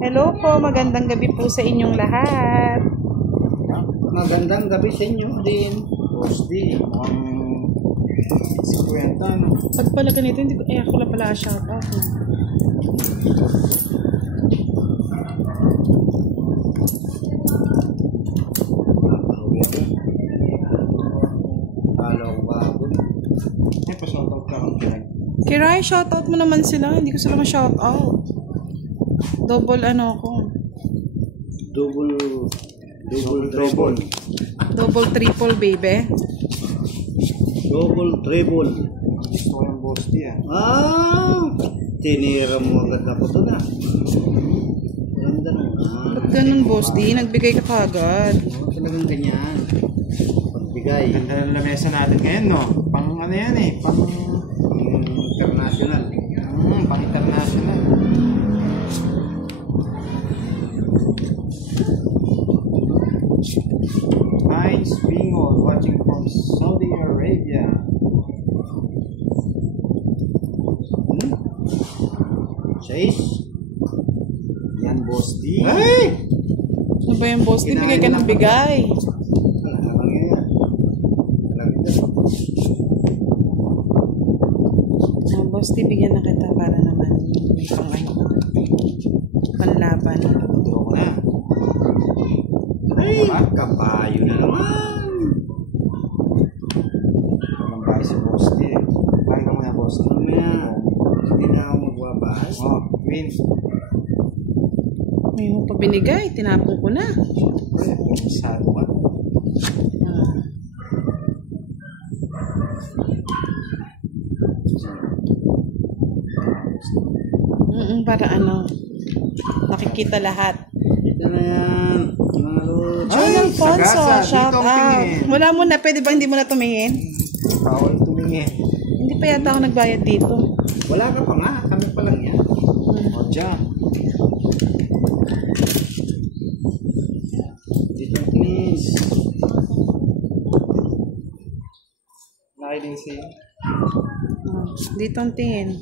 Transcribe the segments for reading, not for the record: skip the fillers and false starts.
Hello po, magandang gabi po sa inyong lahat. Magandang gabi sa inyo din. Bosti, mukhang 50, no? Pag pala ganito, hindi ko, ako na pala shout out. Halo ko ba ako? Ay, pa-shoutout ka kung kinag. Kiray, shout out mo naman sila. Hindi ko sila ma-shout out. Double ano ako. Double. Double triple baby. Double treble. Gusto ko yung Bosti, tinira mo agad ako to na. Ganda naman. Ba't ganun, boss? Di, nagbigay ka kagad. Talagang ganyan. Pagbigay. Ganda ng lamesa natin ngayon, no? Pang ano yan eh, pang international. Pang international. Heinz Bingo watching from Saudi Arabia. Sais. Yan, Bosti. Ay! Ano ba yung boss? Di, bigay ka ng bigay. Alam yan. Boss, di, bigyan na kita para naman may pang ano. Panlaban. Tuturo ko na. Ay, kabayo na naman. Walang bahay si Bosti eh. Bahay ka muna, Bosti. Mamaya, hindi na ako magbabahay. Oh, Queen. May mo pa binigay. Tinapon ko na. Sado ka. Para ano, nakikita lahat. Ito na yan. Mga lods. John Alfonso, sagasa. shout Dito ang out. tingin. Wala mo na, pwede ba hindi mo na tumingin? Bawal tumingin. Hindi pa yata ako nagbayad dito. Wala ka pa nga. Kami pa lang yan. O, dyan. Dito ang tinis. Laki din siya. Dito ang tingin.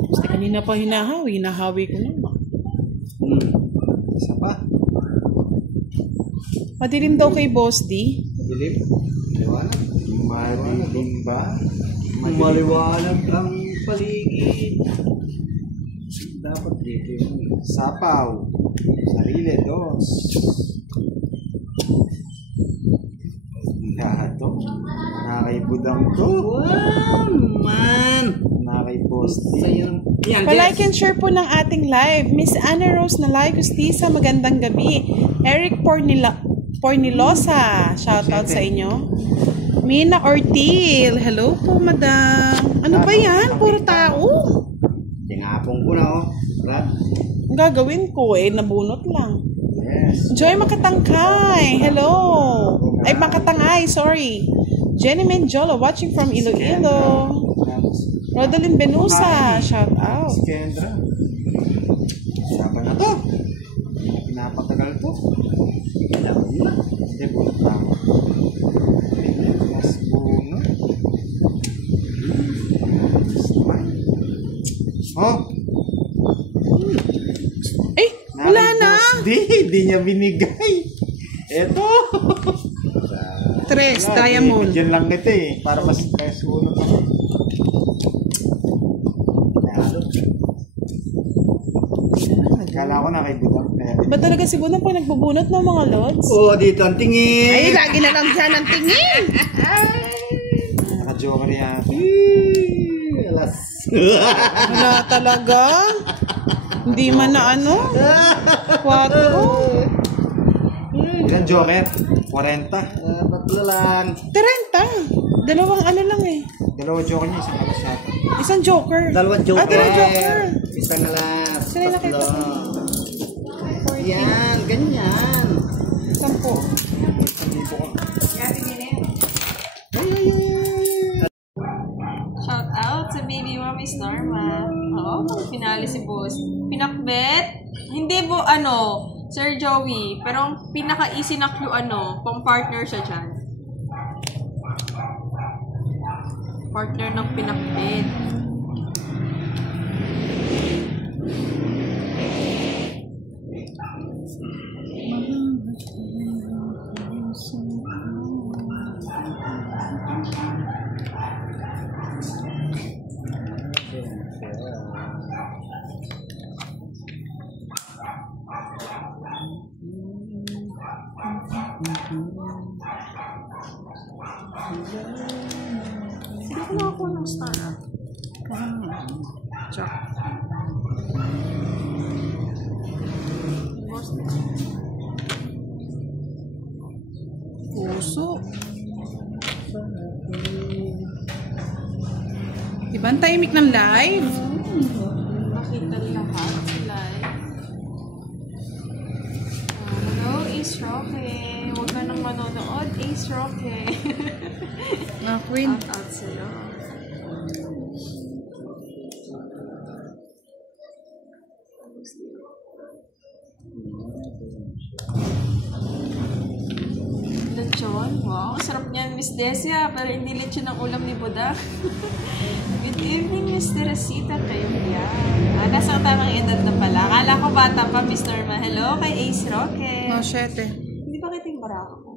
Basta kanina pa hinahawi ko na. Isa pa. Madilim daw kay Boss D. Madilim. Maliwanag. Madilim ba? Maliwanag ang paligid. Dapat dito yung Sapaw. Sarili, dos. Lahat to. Nakaibudang to. wow, man. Nakaiposti. Sayang. Yan, Pa-like and share po ng ating live. Miss Anna Rose Nalay Gustisa, magandang gabi. Eric Pornilosa, shout out sa inyo. Mina Ortil, hello po madam. Ano ba yan? Puro tao. Tinapong ko na, Brad. Ang gagawin ko nabunot lang. Yes. Joy Makatangkay, hello. Ay, Makatangay, sorry. Jenny Menjola, watching from Iloilo. Rodalyn Benusa, shout out. Si Kendra. Usapan na to. Pinapatagal to. Alam mo na. Hindi, bulot lang. Mas bunga. Oh! Eh, wala na. Di niya binigay. Eto. Tres, diamond. Diyan lang ito eh. Para mas unot ako. Kala ko na kay Budang. Ba talaga si Bunang pag nagbubunot ng mga lods? Oh, dito ang tingin. Ay, lagi na lang dyan ang tingin. Naka-joker yan. Alas. Wala talaga. Hindi man na ano. 4. Ilan joker? 40. Tatlo lang. 30. Dalawang ano lang eh. Dalawa joker niya, isang alas yata. Isang joker. Dalawang joker. Dalawang joker. Isang alas. Saan yung nakita? Yan, ganyan. 10. Shout out sa baby mo, Miss Norma. Oo, pinali si boss. Pinakbet? Hindi po, Sir Joey. Pero ang pinaka-easy na clue, pang partner siya dyan. Partner ng pinakbet. Sarap. Chok. Boss. Puso. Diba ang tahimik ng live? Nakita lahat sa live. Hello, Ace Roque. Huwag ka nang manonood, Ace Roque. Queen. Out sila. Lechon? Wow, sarap niyan, Miss Desia. Pero hindi lechon ang ulam ni Budak. Good evening, Miss Teresita. Kayo yan. Nasa tamang edad na pala. Akala ko bata pa, Miss Norma. Hello kay Ace Roque. No, 7. Hindi ba kita yung barako ko?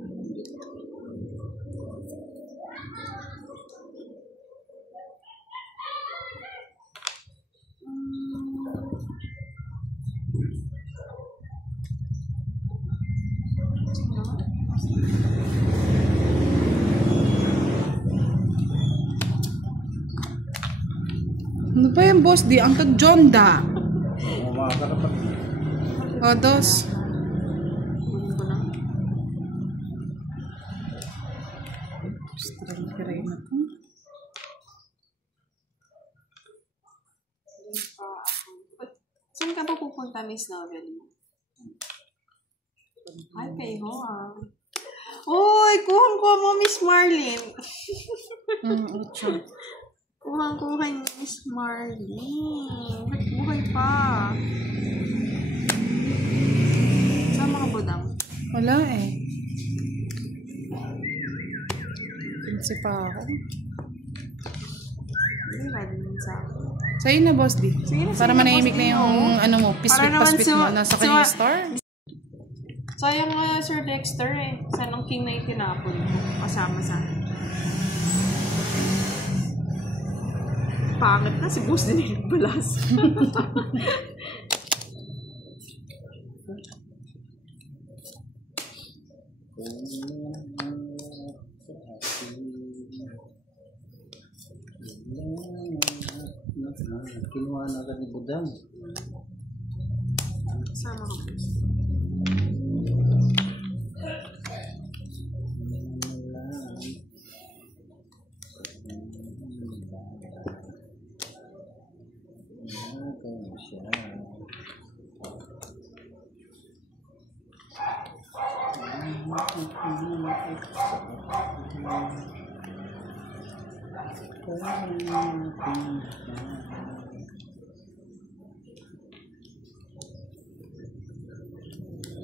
Ano ba yung boss di? Ang tagjonda. Makakarapat. O, dos. Kunin ko lang. Strong kiray na to. Saan ka ba pupunta, Miss Novelli? Hi, kay Hoa. Uy, kuhang-kuha mo, Miss Marlene. 8. Kuhang-kuha ni Miss Marlene. Ba't buhay pa? Sama ka, Budang? Wala eh. Pinsi pa ako. Hindi ka din sa akin. Sa'yo na, boss di. Sige na, Para sige na, manahimik boss na di, yung no? ano mo, Para piswit naman paswit mo. Nasa kanya star. Sayang nga, Sir Dexter eh. Sanang king na yung tinapon ko. Kasama sa akin. Pangit na si Boss din yung palas. Kinuha na agad ni Budang. Kasama ko.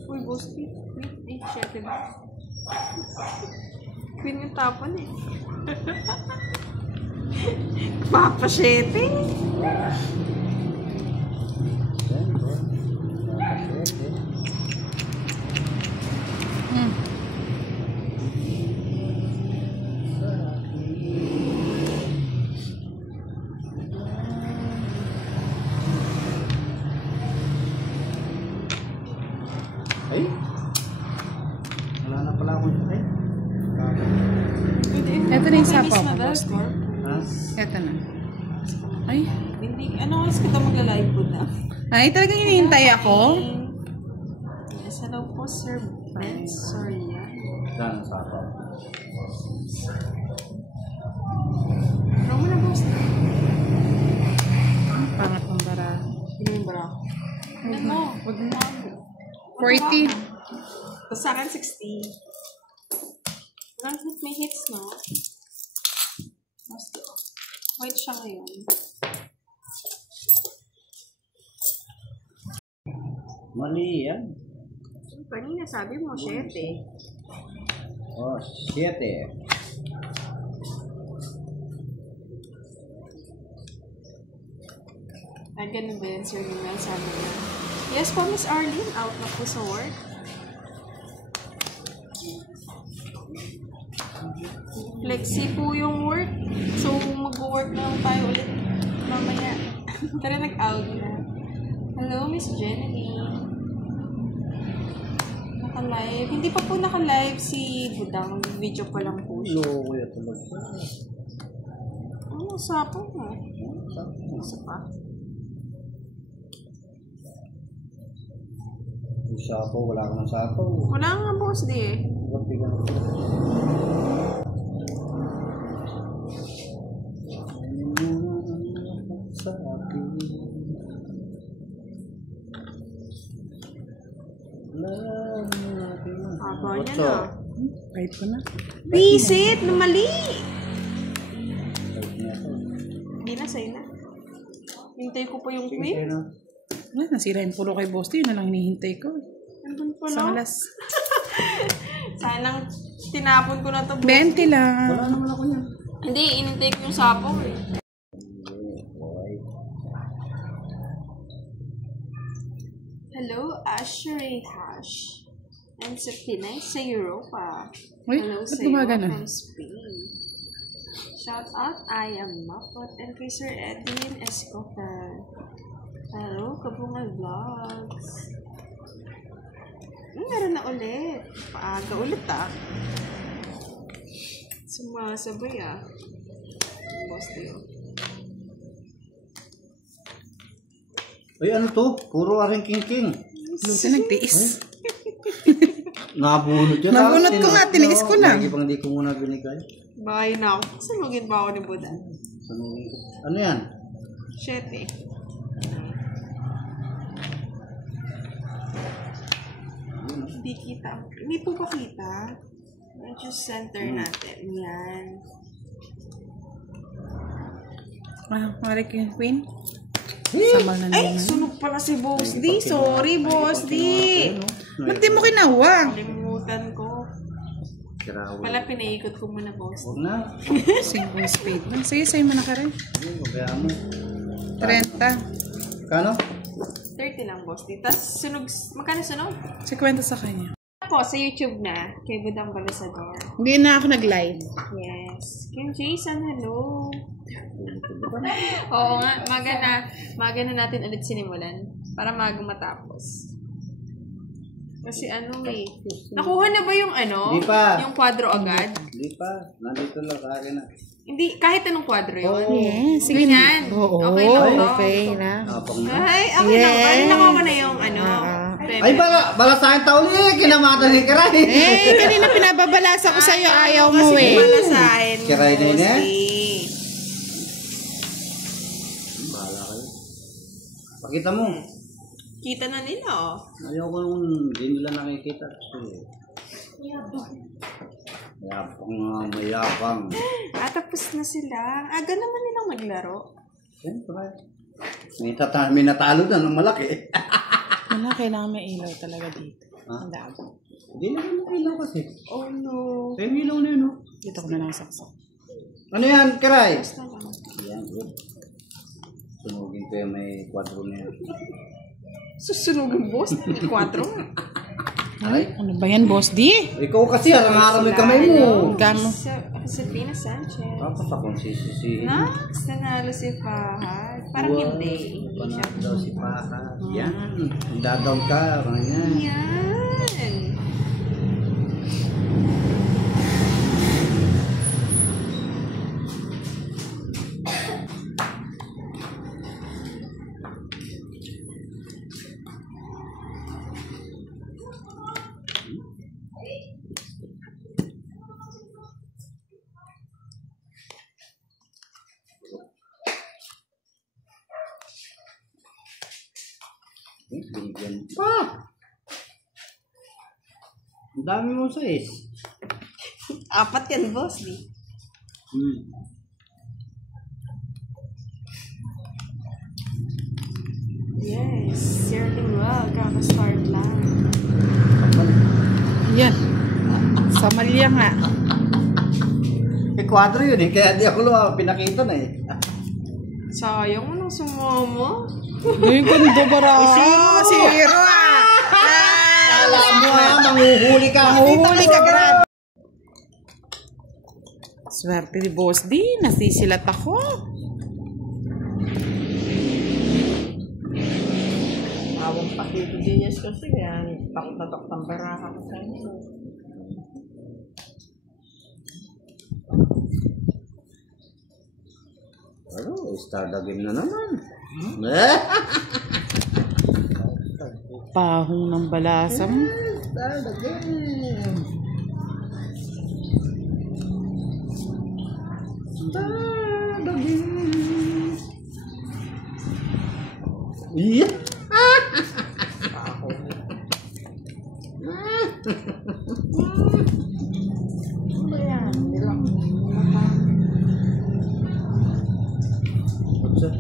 Uy, Boss, Queen 8-7 ba? Queen yung tapon eh. Papa 7? Ay? Wala na pala ako. Ay? Ito na yung sapaw mo, boss. Ha? Ito na. Ay. Hindi, ano oras kita magla-live po na? Ay, talagang hinihintay ako. Yes, hello po, Sir Ben. Sorry, yan. Saan sa ako? Ano mo na, Boss? Pangat ng bara. Hindi mo ba ako? Ano mo? Huwag mo ako. 40. Tapos sa akin, 60. May hits, no? Mas white siya ngayon. Mali yan. Kanina sabi mo, 7. Oh, 7. Ay, ganun ba yan, Sir Nimel? Sabi niya. Yes po, Miss Arlene. Out na po sa work. Flexi po yung work. So, mag-work na lang tayo ulit mamaya. Tara, nag-out na. Hello, Miss Genevieve. Naka-live. Hindi pa po naka-live si Budang. Video pa lang po siya. Loko yan talaga. Oh, sapo mo. Isa pa. Yung sapo, wala ka ng sapo. Wala nga, boss, di eh. Sa akin. Haba niya na. Kahit ko na. Visit! Na mali! Hindi na, sa'yo na. Hintay ko pa yung queen. Wala, nasira yung pulo kay Boss D. Yun na lang hinihintay ko. Andun pala. Sa alas. Sanang tinapon ko na to. 20 lang. Wala naman ako niyan. Hindi, inintay ko yung sapo eh. Hello, Asheray Hash. I'm sa Pinay sa Europa. Uy, Hello ba't sa gumagana? from Spain. Shout out, I am Mapot and kay Sir Edwin Escobar. Hello, Kabungal Vlogs. Meron na ulit. Paaga ulit ah. Sumasabay ah. Boss Teo. Ay, ano to? Puro aring king-king. Luto nagtiis. Nabunot yun. Nabunot ko nga, tiniis ko lang. Lagi pang di ko muna binigay. Bahay na ako. Sunugin pa ako ni Budan. Ano yan? Shit eh. Hindi kita. Hindi po ba kita? Medyo center natin. Yan. Marik yung queen. Samal na Ay, naman. sunog pala si Boss D. Sorry, Boss D. Ba't di mo kinawa? Kalimutan ko. Kirawan. Pala pinaikot ko muna, Boss D. Huwag na. Single spade lang. Sige, sa'yo mo na ka rin. Kaya mo. 30. Kano? 30 lang, Boss D. Tapos sunog. Magkano sunog? 50 sa kanya. Po, sa YouTube na. Kay Budang Balisador. Hindi na ako nag-live. Yes. Kim Jason, hello. Oo nga, maga na natin ulit sinimulan para maga matapos. Kasi ano eh, nakuha na ba yung ano? Di pa. Yung kwadro agad? Hindi pa. Nandito lang sa akin na. Hindi, kahit anong kwadro yun. Oo. Yes. Sige. Ganyan. Oo. Okay lang to. Okay na. Apang na. Ay, okay lang. Yes. Bali nakuha ko na yung ano. pwede. Ay, bala sa akin taon eh. Kinamata ni Kiray. Eh, kanina pinababalasa ko sa'yo. Ayaw mo Kasi eh. kumala sa akin. Kiray na yun eh. Mostly. Bahala kayo. Pakita mo. Kita na nila oh. Ayaw ko nung hindi nila nakikita. Kasi mayabang. Tapos na sila. Aga naman nilang maglaro. Siyempre. May natalo na ng malaki. Wala, kailangan may ilaw talaga dito. Ah? Ang dami. Hindi naman may ilaw kasi. Oh no. Kaya may ilaw na yun, no? Dito ko na lang saksak. Ano yan, Kiray? Basta lang. Yan, good. Sunugin ko yung may kwadro na yan. Susunugin boss. 4 nga. Ay, Ano ba yan, Boss D? ikaw kasi, harang-harang may kamay mo. Gamo. Sabrina Sanchez. Tapos akong sisisihin. Nax, nanalo si Fahad. Parang hindi. Hindi siya. Panalo daw si Paha. Yan. Dadaw ka. Ganyan. Yan. Binigyan pa. Ang dami mo sa is. 4 yan, boss. Di. Yes. Serving well. Kaka-start lang. Yan. Samalya nga. Eh, kwadro yun eh. Kaya di ako pinakita na eh. Sayang mo nang sumama. Gawin ko ng dobara. Zero ah. Alam mo manguhuli ka. Mahuli ka, Brad. Swerte ni Boss D. Nasisilat ako. Awang pakito din yes kasi yan. Takot na takot ang baraka ko sa inyo. Ano, start the game na naman. Pahong ng balasang. Start the game. Start the game. Yeah. What's up?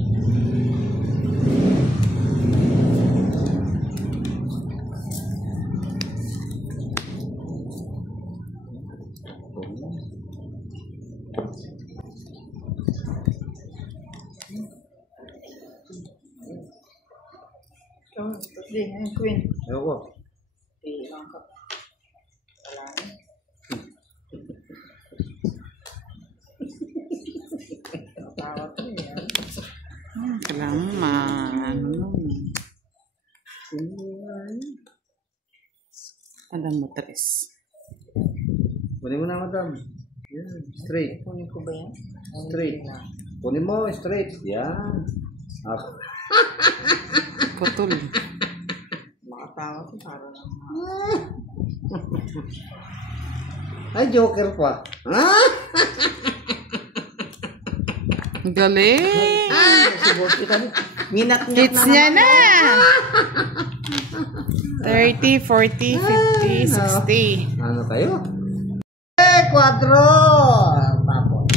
Queen. Ayoko. Kailangan ano nun. Alam mo, Tres. Kunin mo na, madam. Yan, straight. Kunin ko ba yan? Straight. Kunin mo, straight. Yan. Ako. Putol. Makatawa ko para lang. Ay, joker pa. Ha? Galing! Minat Hits niya na! 30, 40, 50, 60. Ano kayo? Quadro! Tapos.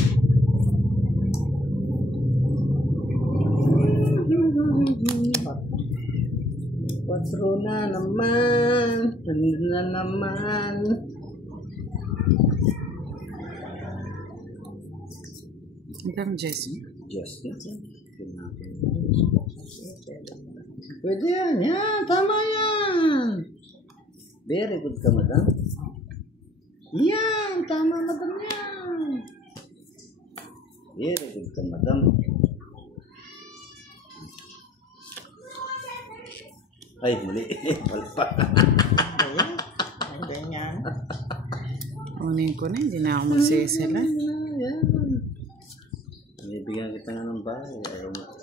Quadro na naman. Na naman. Madam Jessie. Just pwede yan. Yan, tama yan. Very good ka, madam. Yan, tama, madam yan. Very good ka, madam. Ay, mali. Palpa. Ganyan. Kunin ko na, hindi na ako magsisila. Yan. Bibigyan kita nga ng bahay. Ayaw mo ko.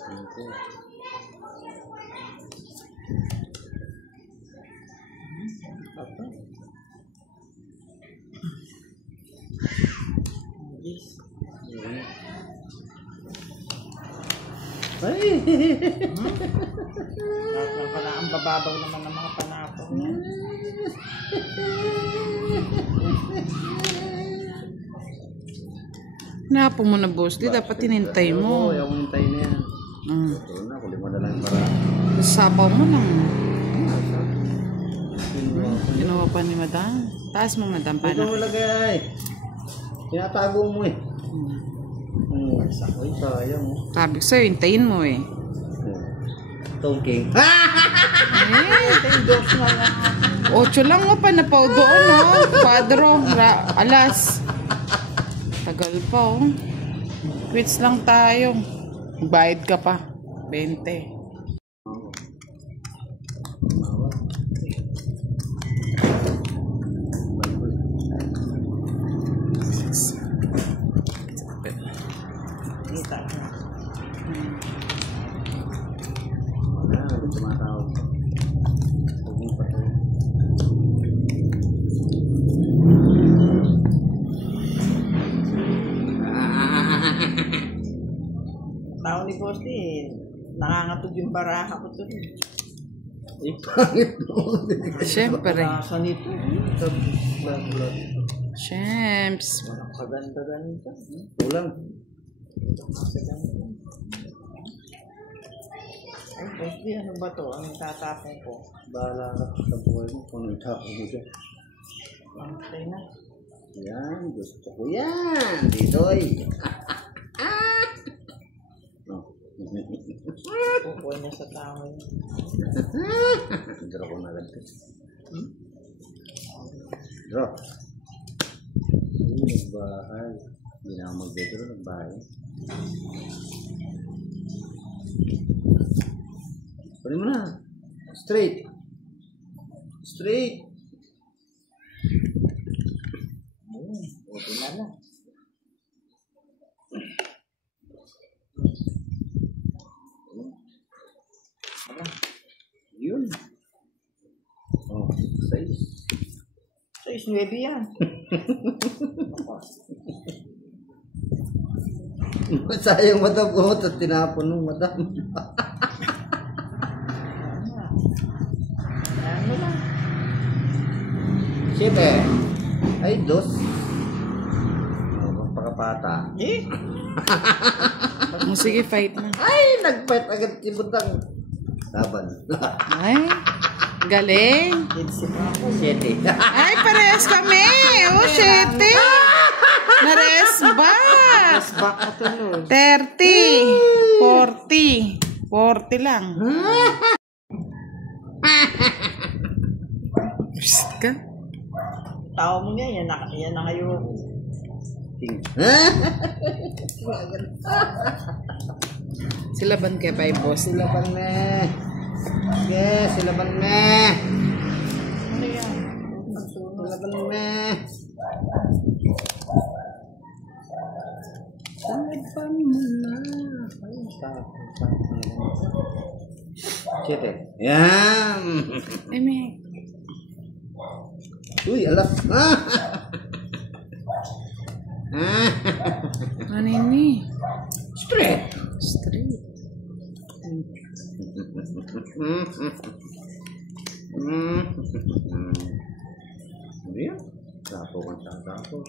Ay! Tapos pala ang bababaw naman ng mga panapon niya. Napo mo na, boss. Di dapat tinintay mo. Oo, ayaw mo hintay na yan. Ito na, kulit mo na lang para. Sapaw mo lang. Ginawa pa ni madam. Taas mo, madam. Ito mo Paano? lagay. Tinatago mo eh. Ay, sayang mo. Sabi ko sa'yo, hintayin mo eh. Tongking. 8 lang mo pa napaw doon, no? Quadro, alas. Tagal pa, oh. Quits lang tayo. Bayad ka pa. 20. Tao ni Boss din. Nangangatog yung baraha ko to. Ipangit mo. Siyempre. Nasa nito. Siyemps. Kaganda-ganda. Kulang. Ay, Boss din, ano ba to? Ang tatapon ko? Bahala ka sa buhay mo kung nagtapos mo siya. Pantay na. Yan, gusto ko yan. Ditoy. Pupuan niya sa tao yun. Draw ko na agad. Draw. Bahay. Hindi na ako mag-draw ng bahay. Kunin mo na. Straight. Straight. Buti na lang. Alis 9 yan. Sayang madam ko, at tinapon ng madam. Ano lang. Siete. Ay, dos. Pagpakapata. Eh? O, sige, fight na. Ay, nag-fight agad si Budang. Laban. Ay, galing. Siete. Ay, parehas kami. Oh, 7. Nares ba? Back na tuloy. 30. 40. 40 lang. Psst ka. Tao mo yan na kayo. Silaban kaya ba yung boss? Silaban na. Yes, silaban na. Ano yan? Silaban na. Silaban mo na. Siete. Yan. Eme. Uy, alas. Ano ini? Straight. Straight. Ano yan? Tapo kang tapo.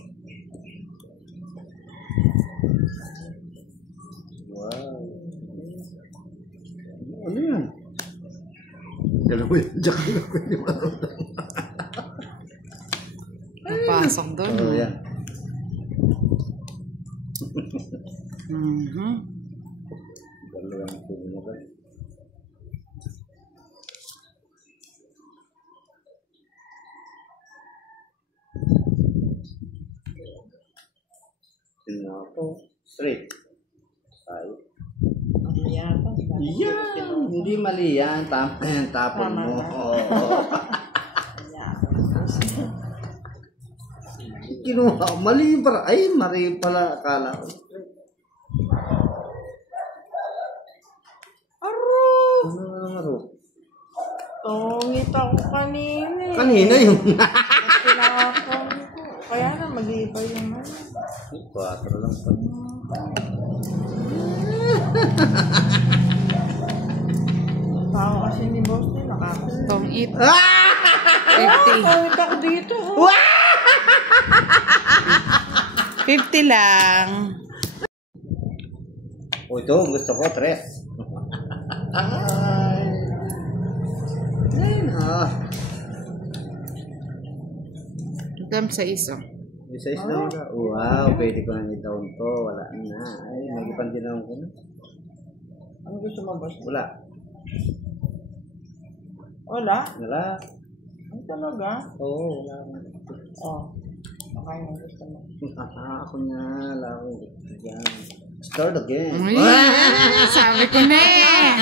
Wow. Ano yan? Dalawa yan. Diyan ka lang pwede marunong. Napasok doon. Oo, yan. Dalawang tumugan. Tingnan ako. Straight. Tayo. Ano yan? Yan! Hindi mali yan. Tama yan. Tapon mo. Oo. Kinuha. Mali para. Ay, mali pala. Akala ko. Ano? Tungit ako kanina eh. Kanina yung... Tinapon ko. Kaya na mag-iiba yung ano. 4 lang pa. Tao kasi ni boss din nakakita. Tong it. 50. Tungit ako dito. 50 lang. O ito, gusto ko 3. Ay. Ay na. Dam sa iso. Isa-isa na wala. Wow, pwede ko nang i-down to. Wala na. Ay, nagipantinaw ko na. Ano gusto mo boss? Wala. Wala? Wala. Ano talaga? Oo, wala. Oh. Okay na gusto mo. Ako nga. Wala ko. Yan. Start again. Ay, sabi ko na eh.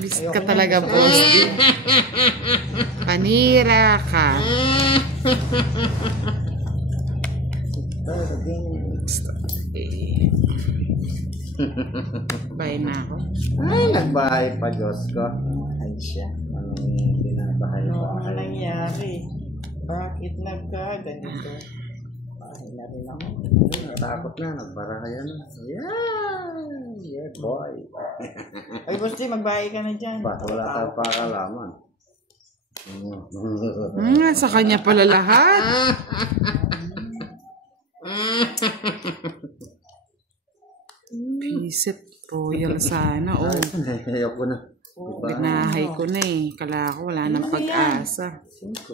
Bisit ka talaga, boss. Panira ka. Start again. Bye na ako. Ay, nagbahay pa, Diyos ko. Ay siya. Anong binabahay Ano pa? ang nangyari? Bakit nagka-ganito? Bahay na rin ako. Natakot na, nagbara kaya na. Yeah! Yeah, boy. Ay, boss di, magbahay ka na dyan. Ba't wala kang pakalaman? Sa kanya pala lahat. Pisit. Royal sana. Oh, Ayoko na. binahay ko na eh. Kala ko wala nang pag-asa. 5.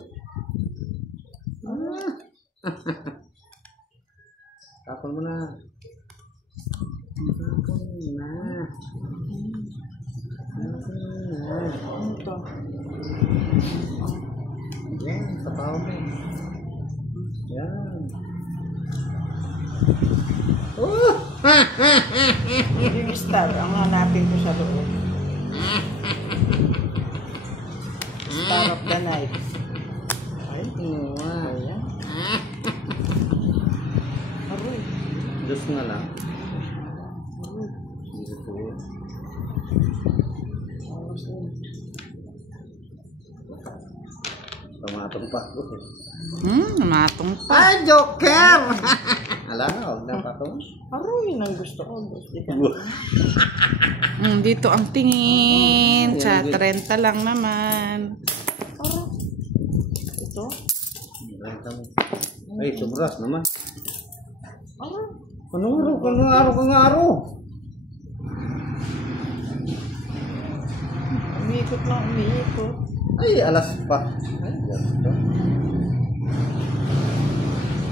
Tapon mo na. Tapon mo na. Ano to? Yan, sa tao mo. Yan. Yung star, ang hanapin ko sa loob. Star of the night. Ay, tinuwa. Ayan. Aroy. Dos na lang. Aroy. Beautiful. Aros yun. Tumatong pa ako. Namatong pa. Ay, Joker! Ala, huwag na pa to. Parang yun ang gusto ko. Gusto ka. Dito ang tingin. Sa 30 lang naman. Parang. Ito. Ay, sobras naman. Parang. Anong araw? Umiikot lang, umiikot. Ay, alas pa. Ay, ganito.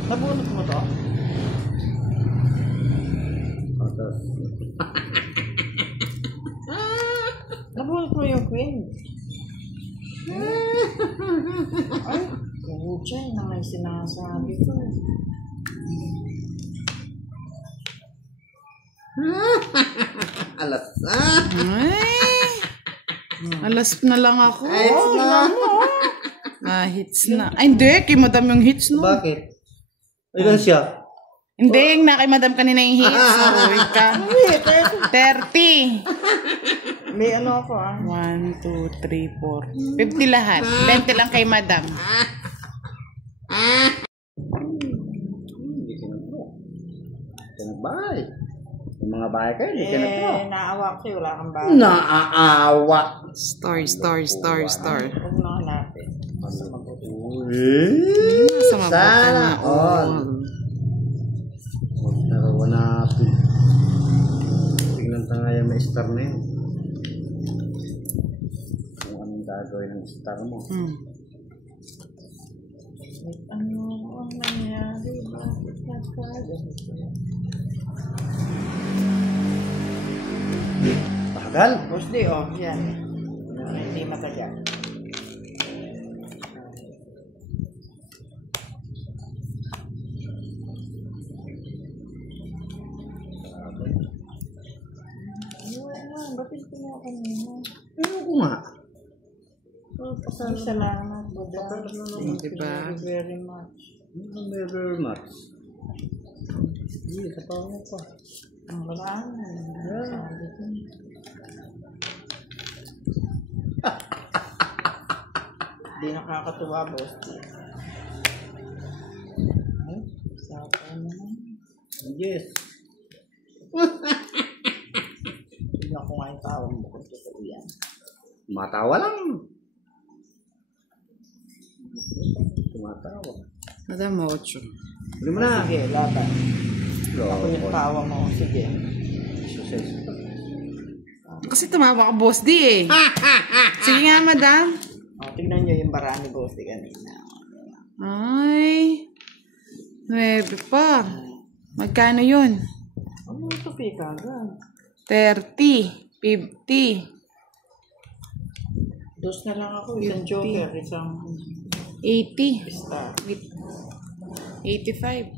Nabunot mo to? Nabunot mo yung queen. Ay, kuchay na may sinasabi ko. Alas Alas na lang ako. Ay, Hits na. Ay, hindi. Kay madam yung hits, no? Bakit? Ilan siya? Hindi, yung na kay madam kanina yung hits. Sorry ka. 30. May ano ako 1, 2, 3, 4. 50 lahat. 20 lang kay madam. Hindi kinagbahay. Yung mga bahay kayo, hindi kinagbahay. Naawa ko sa'yo, wala kang bahay. Naaawa. Star. Huwag na hanapin. Sa mabuti Sana na all. Huwag na raw natin. Tingnan tayo nga yung may star na yun. Kung anong gagawin ng star mo. Ano ang nangyari? Bakit nagkaganito? Tagal. Busdi, oh, yan. Hindi matagal. Bakit ko mo kanina? Ano ko nga? Salamat, Buddha. Thank you Diba? very much. Very much. Hindi, sa pa mo pa. Ang wala na. Sabi ko. Hindi nakakatuwa, boss. Ay, sapa naman. Yes. Hindi ako nga yung tawag mo kung totoo yan. Tumatawa lang. Tumatawa. Madam, 8. Huli mo na. Sige, laban. Ako yung Lord. tawa mo. Sige. Success. Kasi tumawa ka, boss di eh. Sige nga, madam. O, tignan nyo yung bara ni boss di kanina. Ay. 9 pa. Magkano yun? Ano ito, Pika? Agad. 30. 50. Dos na lang ako. Isang joker, isang 80. star. 85.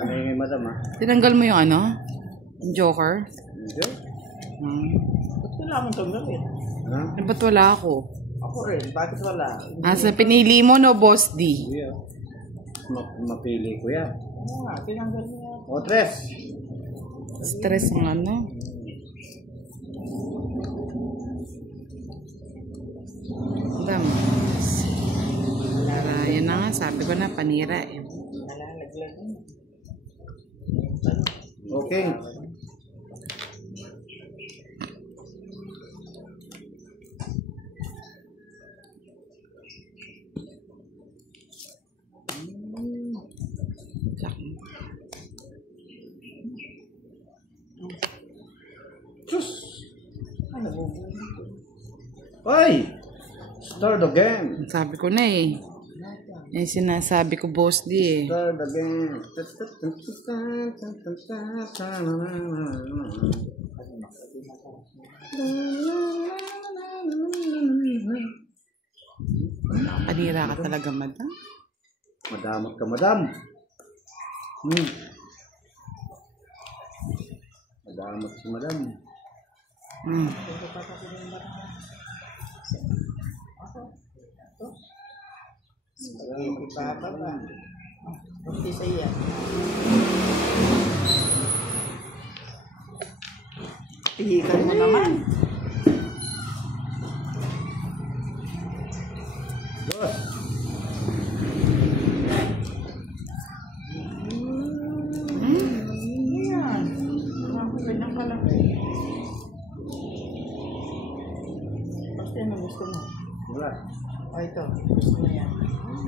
Ano yung madam ha? Tinanggal mo yung ano? Yung joker? Hindi. Ba't kailangan mo itong gawin? Ha? Eh, ba't wala ako? Ako rin. Bakit wala? Asa pinili mo, no, boss D? Kuya. Mapili ko yan. Oo nga, tinanggal niya. O, tres. Stress ang ano. Madam. Yan na nga, sabi ko na, panira eh. Nalalaglag mo. Okay. Sus! Ay, nabubuhay. Ay! Start again. Sabi ko na eh. Yung sinasabi ko, boss D eh. Start again. Panira ka talaga, madam. Madamot ka, madam. Madamot si madam. Sige, ipapapa. Pati sa iya. Pihikan mo naman. Dos. Yan. Ako, ganyan ka lang. Basta ano gusto mo? Wala. O ito, gusto mo yan.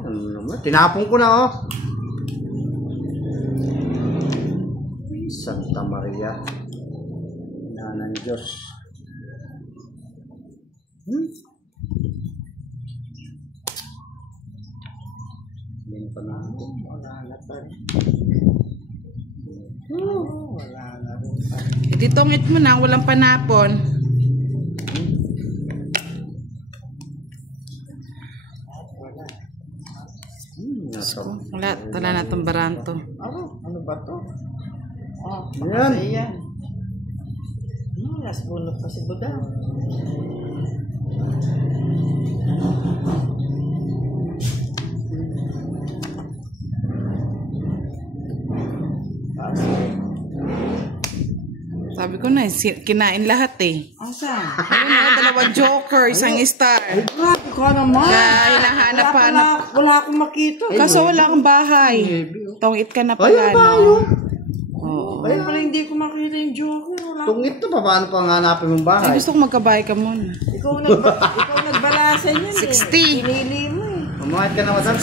Ano naman? Tinapon ko na, oh. Santa Maria. Inanan Diyos. Hindi pa na ako. Wala na pa rin. Wala na rin pa. Ititongit mo na, walang panapon. Wala. Wala na itong baranto. Ano ba to? Oh, Yan. pakasay yan. Las bunot pa si Buda. Sabi ko na, kinain lahat eh. Asa? Ayun na, dalawang joker, isang star. Grabe ka naman. Kaya hinahanap pa na. Wala akong makita. Kaso wala kang bahay. Tongit ka na Ay, pala, ba no? yun? Oo. Kaya pala hindi ko makita yung joker. Wala. Tungit to, paano pa nga hanapin mong Ay, bahay? gusto ko magkabahay ka muna. Ikaw nagbalasan yun 60. eh. Pinili mo eh. Mamahit ka na, madam.